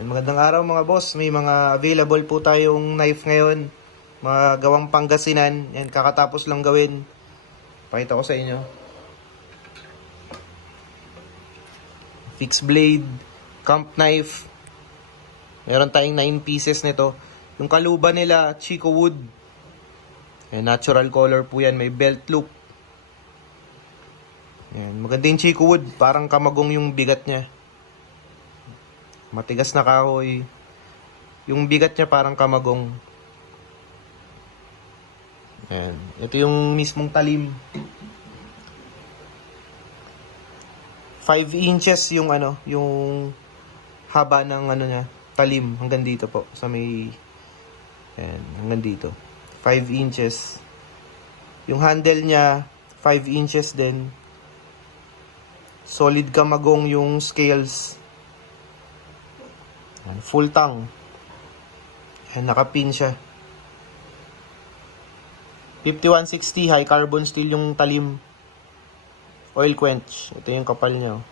Magandang araw mga boss, may mga available po tayong knife ngayon, mga gawang Pangasinan. Yan, kakatapos lang gawin. Pakita ko sa inyo. Fixed blade, camp knife. Meron tayong 9 pieces nito. Yung kaluba nila, Chico wood. Yan, natural color po yan, may belt loop. Yan, maganda yung Chico wood, parang kamagong yung bigat niya. Matigas na kahoy. Yung bigat niya parang kamagong. Ayan. Ito yung mismong talim. 5 inches yung yung haba ng niya, talim hanggang dito po sa may ayan, hanggang dito. 5 inches. Yung handle niya 5 inches din. Solid kamagong yung scales. Full tang. Ayan, nakapin siya. 5160 high carbon steel yung talim. Oil quench. Ito yung kapal niya.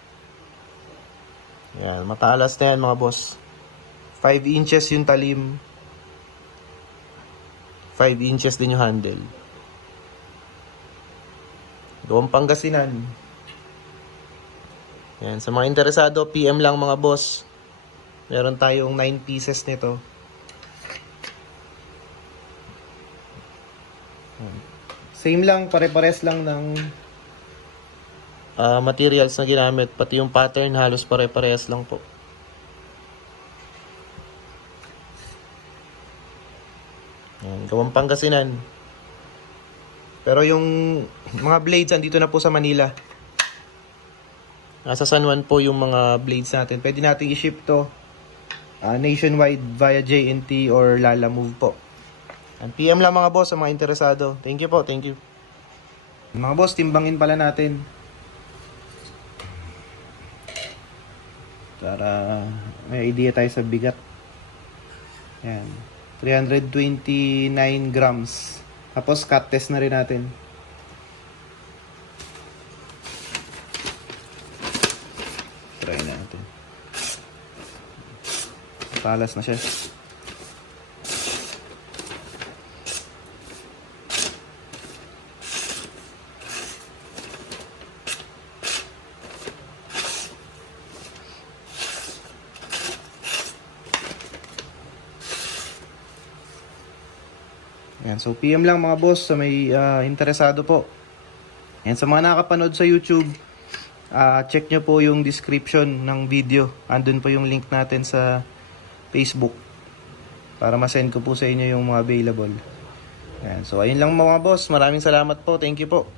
Ayan, matalas na yan mga boss. 5 inches yung talim. 5 inches din yung handle. Gawang Pangasinan. Ayan, sa mga interesado, PM lang mga boss. Meron tayong 9 pieces nito. Same lang, pare-pares lang ng materials na ginamit. Pati yung pattern halos pare-pares lang po. Ayan, gawang Pangasinan. Pero yung mga blades andito na po sa Manila. Nasa San Juan po yung mga blades natin. Pwede natin i-ship to nationwide via JNT or Lala Move po. And PM lang mga boss sa mga interesado. Thank you po, thank you. Mga boss, timbangin pala natin. Para may idea tayo sa bigat. Ayan. 329 grams. Tapos cut test na rin natin. Try natin. Talas na siya. Yan, so PM lang mga boss sa may interesado po. Yan, sa mga nakapanood sa YouTube, check nyo po yung description ng video. Andun po yung link natin sa Facebook para ma-send ko po sa inyo yung mga available. Yan, so ayun lang mga boss. Maraming salamat po. Thank you po.